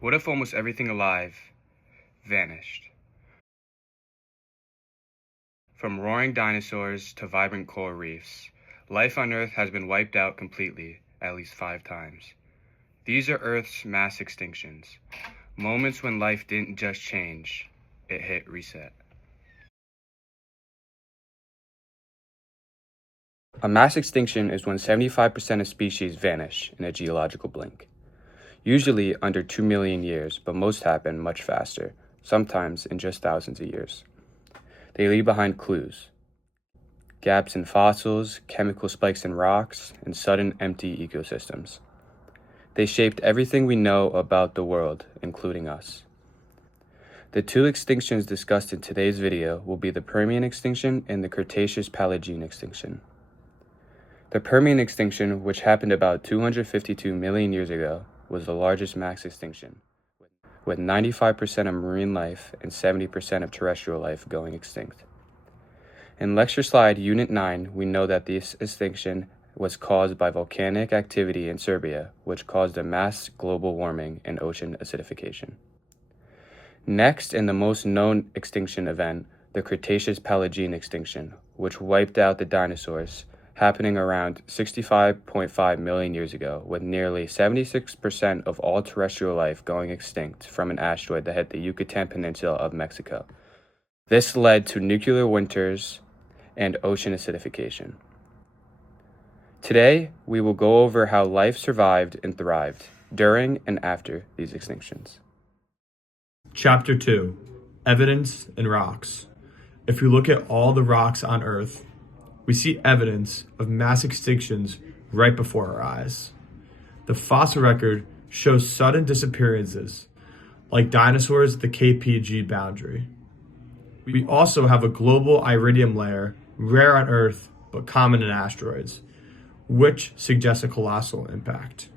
What if almost everything alive vanished? From roaring dinosaurs to vibrant coral reefs, life on Earth has been wiped out completely at least 5 times. These are Earth's mass extinctions, moments when life didn't just change, it hit reset. A mass extinction is when 75% of species vanish in a geological blink. Usually under 2 million years, but most happen much faster, sometimes in just thousands of years. They leave behind clues: gaps in fossils, chemical spikes in rocks, and sudden empty ecosystems. They shaped everything we know about the world, including us. The 2 extinctions discussed in today's video will be the Permian extinction and the Cretaceous-Paleogene extinction. The Permian extinction, which happened about 252 million years ago, was the largest mass extinction, with 95% of marine life and 70% of terrestrial life going extinct. In lecture slide Unit 9, we know that this extinction was caused by volcanic activity in Serbia, which caused a mass global warming and ocean acidification. Next, in the most known extinction event, the Cretaceous-Paleogene extinction, which wiped out the dinosaurs, happening around 65.5 million years ago, with nearly 76% of all terrestrial life going extinct from an asteroid that hit the Yucatan Peninsula of Mexico. This led to nuclear winters and ocean acidification. Today, we will go over how life survived and thrived during and after these extinctions. Chapter 2, Evidence in Rocks. If we look at all the rocks on Earth, we see evidence of mass extinctions right before our eyes. The fossil record shows sudden disappearances, like dinosaurs at the KPG boundary. We also have a global iridium layer, rare on Earth but common in asteroids, which suggests a colossal impact.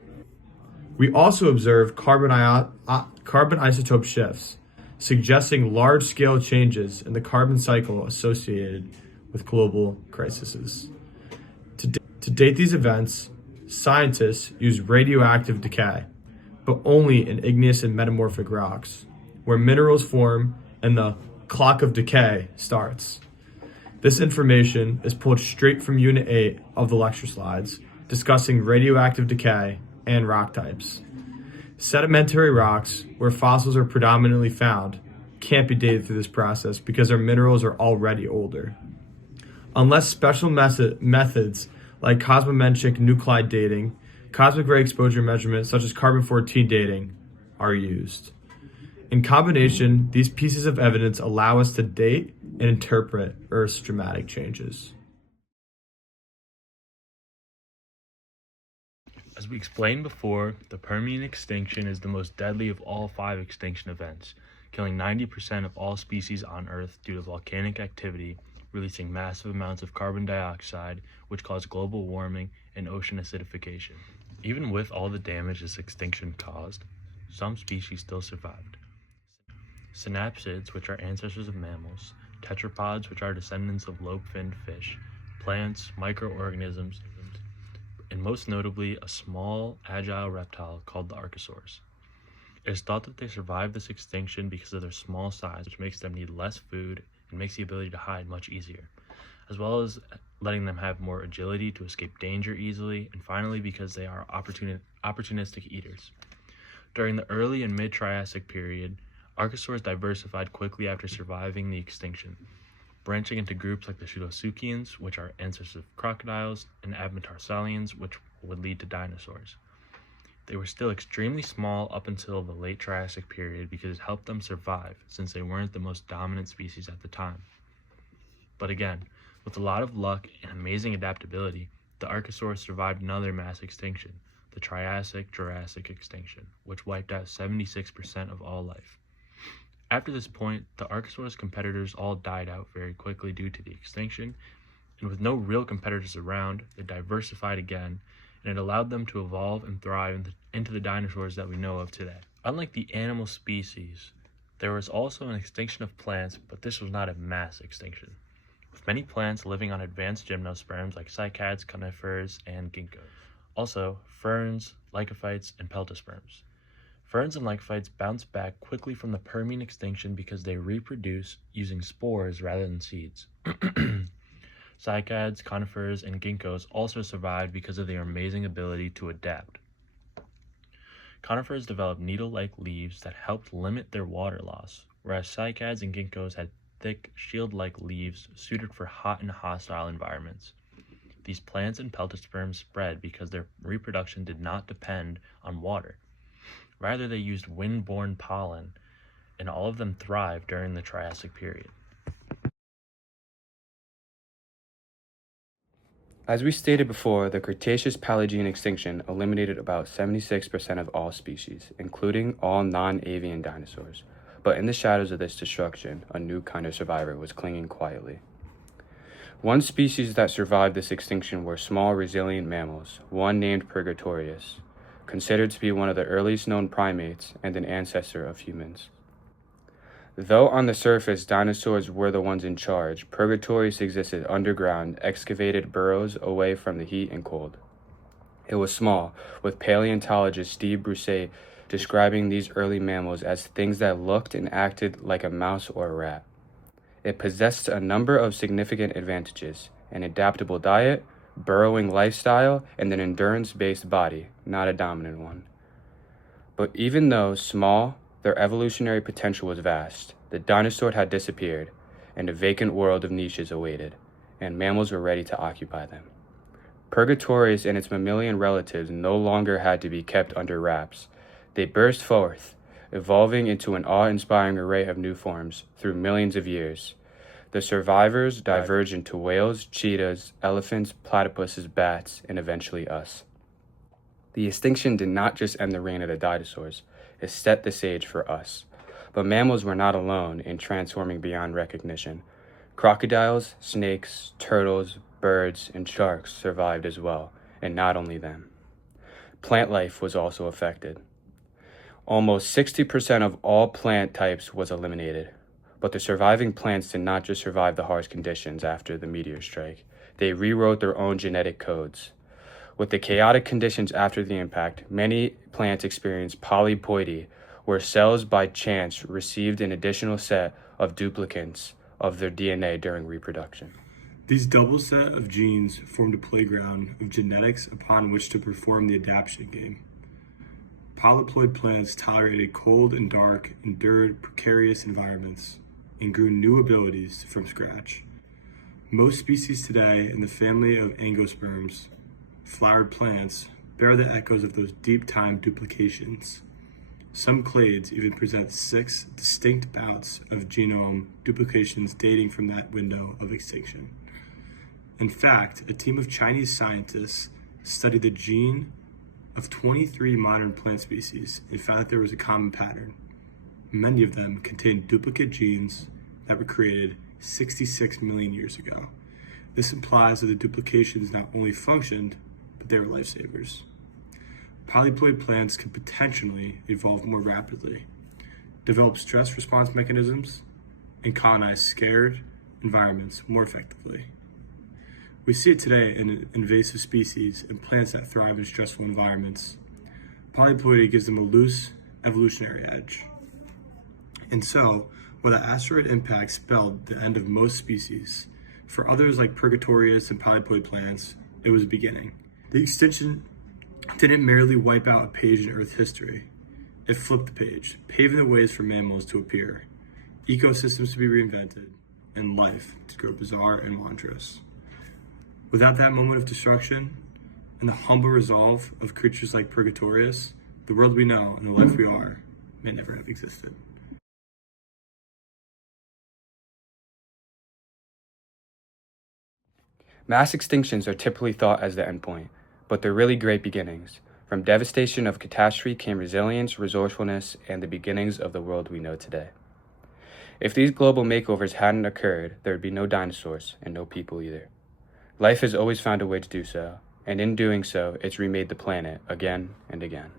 We also observe carbon isotope shifts, suggesting large-scale changes in the carbon cycle associated with global crises. To date these events, scientists use radioactive decay, but only in igneous and metamorphic rocks, where minerals form and the clock of decay starts. This information is pulled straight from Unit 8 of the lecture slides, discussing radioactive decay and rock types. Sedimentary rocks, where fossils are predominantly found, can't be dated through this process because their minerals are already older. Unless special methods like cosmometric nuclide dating, cosmic ray exposure measurements such as carbon-14 dating are used. In combination, these pieces of evidence allow us to date and interpret Earth's dramatic changes. As we explained before, the Permian extinction is the most deadly of all 5 extinction events, killing 90% of all species on Earth due to volcanic activity, releasing massive amounts of carbon dioxide, which caused global warming and ocean acidification. Even with all the damage this extinction caused, some species still survived. Synapsids, which are ancestors of mammals, tetrapods, which are descendants of lobe-finned fish, plants, microorganisms, and most notably a small, agile reptile called the archosaurs. It is thought that they survived this extinction because of their small size, which makes them need less food and makes the ability to hide much easier, as well as letting them have more agility to escape danger easily, and finally because they are opportunistic eaters. During the early and mid-Triassic period, archosaurs diversified quickly after surviving the extinction, branching into groups like the Pseudosuchians, which are ancestors of crocodiles, and Avmentarsalians, which would lead to dinosaurs. They were still extremely small up until the late Triassic period because it helped them survive, since they weren't the most dominant species at the time. But again, with a lot of luck and amazing adaptability, the archosaurs survived another mass extinction, the Triassic-Jurassic extinction, which wiped out 76% of all life. After this point, the archosaurs' competitors all died out very quickly due to the extinction, and with no real competitors around, they diversified again, and it allowed them to evolve and thrive into the dinosaurs that we know of today. Unlike the animal species, there was also an extinction of plants, but this was not a mass extinction, with many plants living on advanced gymnosperms like cycads, conifers, and ginkgos. Also, ferns, lycophytes, and peltosperms. Ferns and lycophytes bounce back quickly from the Permian extinction because they reproduce using spores rather than seeds. Cycads, conifers, and ginkgos also survived because of their amazing ability to adapt. Conifers developed needle-like leaves that helped limit their water loss, whereas cycads and ginkgos had thick, shield-like leaves suited for hot and hostile environments. These plants and peltosperms spread because their reproduction did not depend on water. Rather, they used wind-borne pollen, and all of them thrived during the Triassic period. As we stated before, the Cretaceous-Paleogene extinction eliminated about 76% of all species, including all non-avian dinosaurs. But in the shadows of this destruction, a new kind of survivor was clinging quietly. One species that survived this extinction were small, resilient mammals, one named Purgatorius, considered to be one of the earliest known primates and an ancestor of humans. Though on the surface dinosaurs were the ones in charge, Purgatorius existed underground, excavated burrows away from the heat and cold. It was small, with paleontologist Steve Broussais describing these early mammals as things that looked and acted like a mouse or a rat. It possessed a number of significant advantages: an adaptable diet, burrowing lifestyle, and an endurance-based body, not a dominant one. But even though small, their evolutionary potential was vast. The dinosaur had disappeared, and a vacant world of niches awaited, and mammals were ready to occupy them. Purgatorius and its mammalian relatives no longer had to be kept under wraps. They burst forth, evolving into an awe-inspiring array of new forms through millions of years. The survivors diverged into whales, cheetahs, elephants, platypuses, bats, and eventually us. The extinction did not just end the reign of the dinosaurs, it set the stage for us. But mammals were not alone in transforming beyond recognition. Crocodiles, snakes, turtles, birds, and sharks survived as well, and not only them. Plant life was also affected. Almost 60% of all plant types was eliminated. But the surviving plants did not just survive the harsh conditions after the meteor strike. They rewrote their own genetic codes. With the chaotic conditions after the impact, many plants experienced polyploidy, where cells by chance received an additional set of duplicates of their DNA during reproduction. These double set of genes formed a playground of genetics upon which to perform the adaptation game. Polyploid plants tolerated cold and dark, endured precarious environments, and grew new abilities from scratch. Most species today in the family of angiosperms, flowered plants, bear the echoes of those deep-time duplications. Some clades even present 6 distinct bouts of genome duplications dating from that window of extinction. In fact, a team of Chinese scientists studied the gene of 23 modern plant species and found that there was a common pattern. Many of them contained duplicate genes that were created 66 million years ago. This implies that the duplications not only functioned, but they were lifesavers. Polyploid plants could potentially evolve more rapidly, develop stress response mechanisms, and colonize scared environments more effectively. We see it today in invasive species and plants that thrive in stressful environments. Polyploidy gives them a loose evolutionary edge. And so, while the asteroid impact spelled the end of most species, for others like Purgatorius and polyploid plants, it was a beginning. The extinction didn't merely wipe out a page in Earth history. It flipped the page, paving the ways for mammals to appear, ecosystems to be reinvented, and life to grow bizarre and wondrous. Without that moment of destruction and the humble resolve of creatures like Purgatorius, the world we know and the life we are may never have existed. Mass extinctions are typically thought as the endpoint, but they're really great beginnings. From devastation of catastrophe came resilience, resourcefulness, and the beginnings of the world we know today. If these global makeovers hadn't occurred, there would be no dinosaurs and no people either. Life has always found a way to do so, and in doing so, it's remade the planet again and again.